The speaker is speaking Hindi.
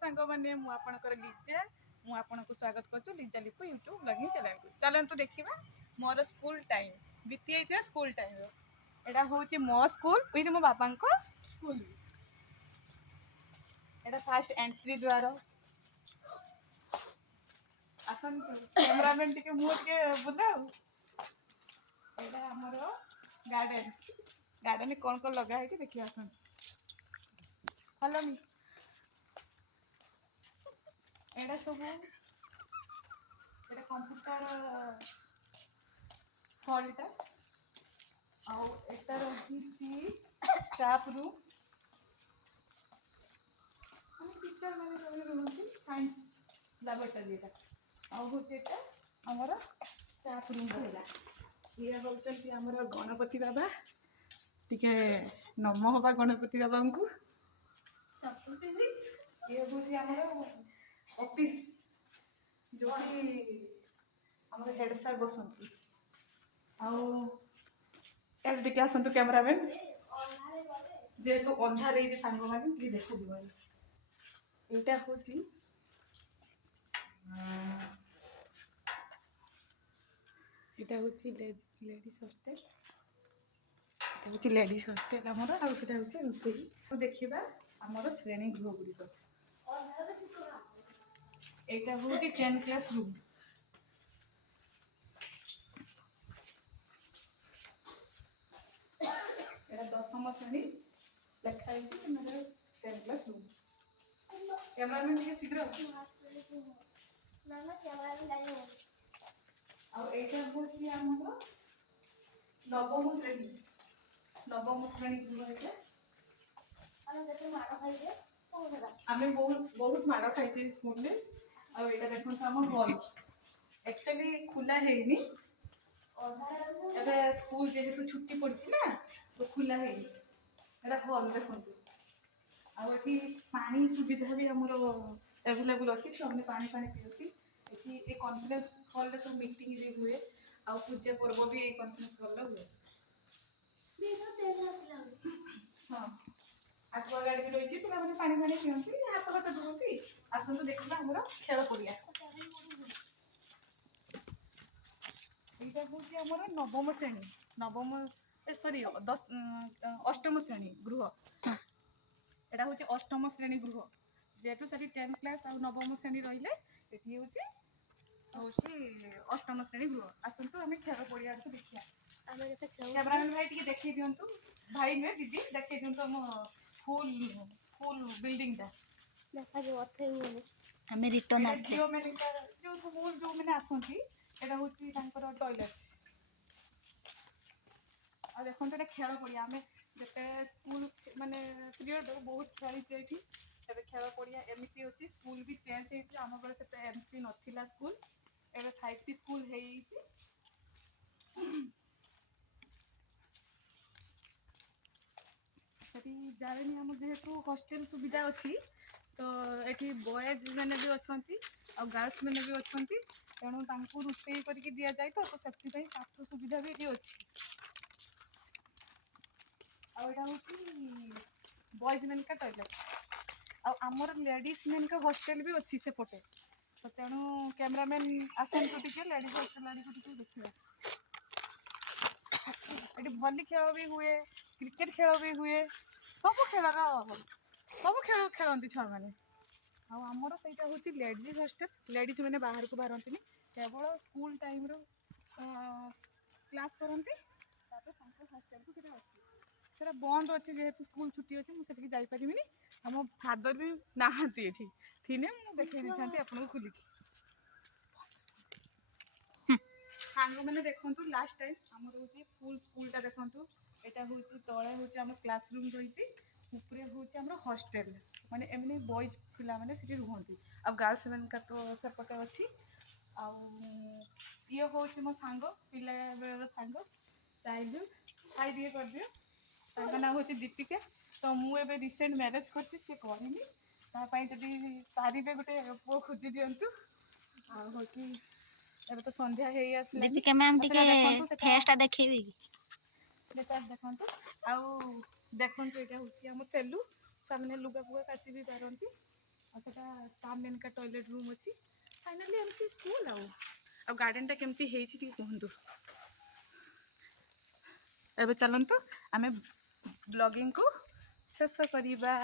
सांग मैंने मुझे लिजा मु आपको स्वागत करूँ Lija Lipu YouTube blogging channel को चलतु देखा मोर स्कूल टाइम बीती जाता स्कूल टाइम यहाँ हूँ मो स्कूल ये मो बाबा स्कूल यहाँ फास्ट एंट्री द्वार आसतु कैमरामैन टे मुझे बुलाओ यहाँ आमर गार्डन गार्डन कौन कौन लगाई देखिए आस हलमी एटा सब कंप्यूटर हॉलटा आटा रही स्टाफ रूम टीचर मैंने रही साइंस लैबोरेटरी आटा आमर स्टाफ रूम रहा ये हूँ आमर गणपति बाबा टिके नम हवा गणपति बाबा को ये हूँ आमर ऑफिस जो आमर हेड सार बसती आगे आसतु कैमरामैन जेहेतु अंधार रही सांग मैंने देखा यहाँ हूँ यहाँ हूँ लेडीज हॉस्टेल हूँ लेडीज हॉस्टेल आमर आटा हूँ रोसई देखा आमर श्रेणी गृह गुड़िक यहाँ हूँ 10 क्लास रूम यहाँ 10वीं श्रेणी लिखाई 10 क्लास रूम कैमरामैन टे शीघ्र आईटा हूँ आमर नवम श्रेणी गृह आम बहुत माड़ खाई स्कूल आईटा देखो आम हॉल एक्चुअली खुला है स्कूल जेहेतु छुट्टी पड़ी ना तो खुला है हॉल देखो आठी पानी सुविधा भी आमर एवेलेबल अच्छी छुआ पानी पीती ये कॉन्फ्रेंस हॉल सब मीटिंग भी हुए आ पूजा पर्व भी ये कॉन्फ्रेंस हॉल हुए हाँ आकुआ गाड़ी भी रही है पे पानी पानी पीती हाथ हाथ धुवती आसतु देखा आमर खेल पड़िया यहाँ हूँ आमर नवम श्रेणी नवम सॉरी 8म श्रेणी गृह यहाँ हूँ 8म श्रेणी गृह जेहेतु से 10 क्लास और नवम श्रेणी रही ये हूँ 8म श्रेणी गृह आसतु आम खेल पड़िया को देखा कैमरामैन भाई टी देखी दिंतु भाई नुहे दीदी देखी दिंतु आम फुल स्कूल बिल्डिंग आम रिटर्न झील मैंने जो स्कूल जो मैंने आसती यहाँ हूँ टॉयलेट आ देखो ये खेल पड़िया आम जिते स्कूल मानने पीरियड बहुत खेली ये खेल पड़िया एमती अच्छी स्कूल भी चेंज होम बेले से एमती नाला स्कूल एवं 5T स्कूल जानी आम जेहेतु हॉस्टेल सुविधा अच्छी तो ये बॉयज मैंने भी अच्छा और गर्ल्स मैंने भी अच्छा तेणु रोषे करके दि जाए तो से पाठ सुविधा भी ये अच्छी आईटा हूँ बॉयज मैन का टॉयलेट आमर लेडीज मैन का हॉस्टेल भी अच्छी सेपटे तो तेणु कैमरामैन आसतु टे लेडीज हॉस्टेल आड़ को देखा ये भली खेल भी हुए क्रिकेट खेल भी हुए सब खेल खेलती छुआ मैंने आमर सहीटा हूँ लेडीज हॉस्टेल लेडीज मैंने बाहर को बाहरती केवल स्कूल टाइम क्लास करती हॉस्टेल को अच्छी बंद अच्छे जेहेतु स्कूल छुट्टी अच्छी मुझे जापरि आम फादर भी नहांती ये थी मुझे देखे नहीं था आपको खोलिकी सांग मैंने देखु लास्ट टाइम आमर हूँ फुल स्कूलटा देखु यहाँ हूँ तले हूँ आम क्लासरूम रही ऊपर हूँ आम हॉस्टेल माने एमनी बॉयज पिला माने सीटी रुहंती आ गर्ल्स मैन का तो सेपटे अच्छी ये हूँ मो सांग पिला बेलर सांग चाइल्डहुड हाई दिए कर दियो ताका ना हूँ दीपिका तो मुझे रिसेंट मैरेज करनी जदि पारे गोटे पु खोजी दिंतु आ हूँ एबे तो संध्या हे आसला दीपिका मैम टिके फेसटा देखेबी देखु आउ देखु यहाँ हूँ आम सेलू सामने लुगा फुगा काची भी पारती ଆଉ ସେଟା ଷ୍ଟାଫ୍ ମେନକା ଟଏଲେଟ୍ ରୁମ୍ ଅଛି। ଫାଇନାଲି ଏମିତି ସ୍କୁଲ ଆଉ ଗାର୍ଡେନଟା କେମିତି ହେଇଛି ଟିକେ କୁହନ୍ତୁ। ଏବେ ଚାଲନ୍ତୁ ଆମେ ବ୍ଲଗିଂକୁ ଶେଷ କରିବା।